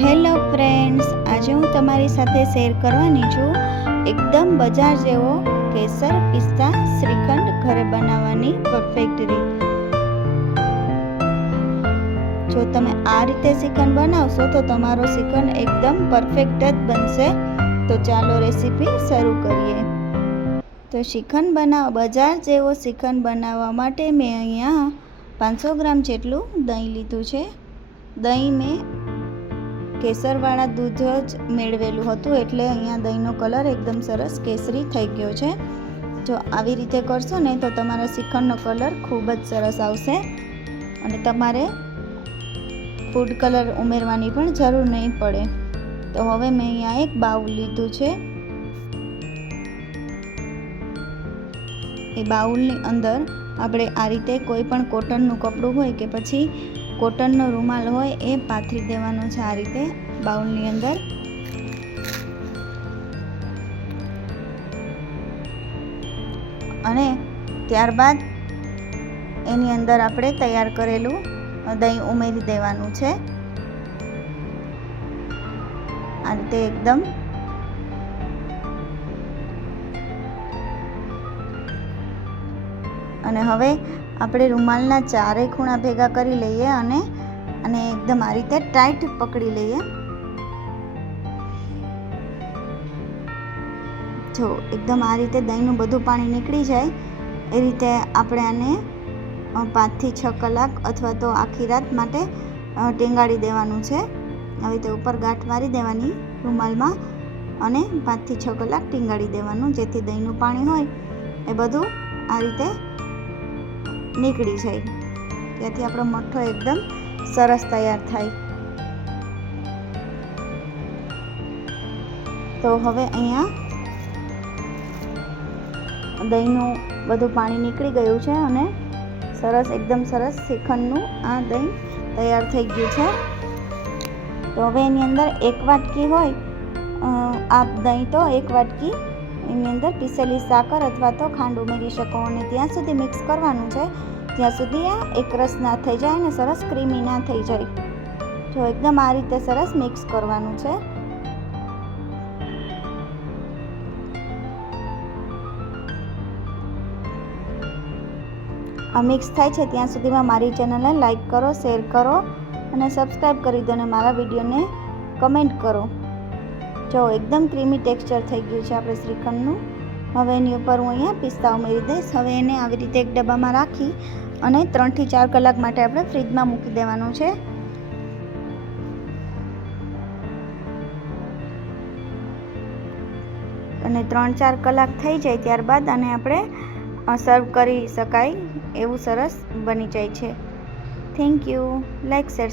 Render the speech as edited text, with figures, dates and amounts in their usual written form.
Hello friends, આજે હું તમારી સાથે શેર કરવાની છું એકદમ બજાર જેવો કેસર પિસ્તા શ્રીખંડ ઘરે બનાવવાની પરફેક્ટ રીત। જો તમે આ રીતે શ્રીખંડ બનાવશો તો તમારો શ્રીખંડ એકદમ પરફેક્ટ જ બનશે। તો ચાલો રેસીપી શરૂ કરીએ। તો શ્રીખંડ બજાર જેવો શ્રીખંડ બનાવવા માટે મેં અહીંયા 500 ગ્રામ જેટલું દહીં લીધું છે। દહીં મેં કેસરવાળા દૂધ જ મેળવેલું હતું, એટલે અહીંયા દહીંનો કલર એકદમ સરસ કેસરી થઈ ગયો છે। જો આવી રીતે કરશો ને તો તમારા શ્રીખંડનો કલર ખૂબ જ સરસ આવશે અને તમારે ફૂડ કલર ઉમેરવાની પણ જરૂર નહીં પડે। તો હવે મેં અહીંયા એક બાઉલ લીધું છે। એ બાઉલની અંદર આપણે આ રીતે કોઈ પણ કોટનનું કપડું હોય કે પછી કોટનનો રૂમાલ હોય એ પાથરી દેવાનો છે આ રીતે બાઉલની અંદર। અને ત્યારબાદ એની અંદર આપણે તૈયાર કરેલું દહીં ઉમેરી દેવાનું છે આ રીતે એકદમ। અને હવે આપણે રૂમાલના ચારેય ખૂણા ભેગા કરી લઈએ અને એકદમ આ રીતે ટાઈટ પકડી લઈએ। જો એકદમ આ રીતે દહીંનું બધું પાણી નીકળી જાય એ રીતે આપણે આને 5 થી 6 કલાક અથવા તો આખી રાત માટે ટીંગાળી દેવાનું છે। હવે તે ઉપર ગાંઠ મારી દેવાની રૂમાલમાં અને 5 થી 6 કલાક ટીંગાળી દેવાનું, જેથી દહીંનું પાણી હોય એ બધું આ રીતે નીકળી જાય, ત્યાંથી આપણો મઠ્ઠો એકદમ સરસ તૈયાર થાય। તો હવે અહીંયા દહીંનું બધું પાણી નીકળી ગયું છે અને સરસ એકદમ સરસ શ્રીખંડનું આ દહીં તૈયાર થઈ ગયું છે। તો હવે એની અંદર 1 વાટકી હોય આ દહીં, તો 1 વાટકી એની અંદર પીસેલી સાકર અથવા તો ખાંડ ઉમેરી શકો અને ત્યાં સુધી મિક્સ કરવાનું છે જ્યાં સુધી આ એકરસ ના થઈ જાય અને સરસ ક્રીમી ના થઈ જાય। જો એકદમ આ રીતે સરસ મિક્સ કરવાનું છે। આ મિક્સ થાય છે ત્યાં સુધીમાં મારી ચેનલને લાઈક કરો, શેર કરો અને સબસ્ક્રાઈબ કરી દો અને મારા વિડીયોને કમેન્ટ કરો। જો એકદમ ક્રીમી ટેક્સચર થઈ ગયું છે આપણે શ્રીખંડનું। હવે એની ઉપર હું અહીંયા પિસ્તા ઉમેરી દઈશ। હવે એને આવી રીતે એક ડબ્બામાં રાખી અને 3 થી 4 કલાક માટે આપણે ફ્રીજમાં મૂકી દેવાનું છે। અને 3-4 કલાક થઈ જાય ત્યારબાદ આને આપણે સર્વ કરી શકાય એવું સરસ બની જાય છે। Thank you. Like, share,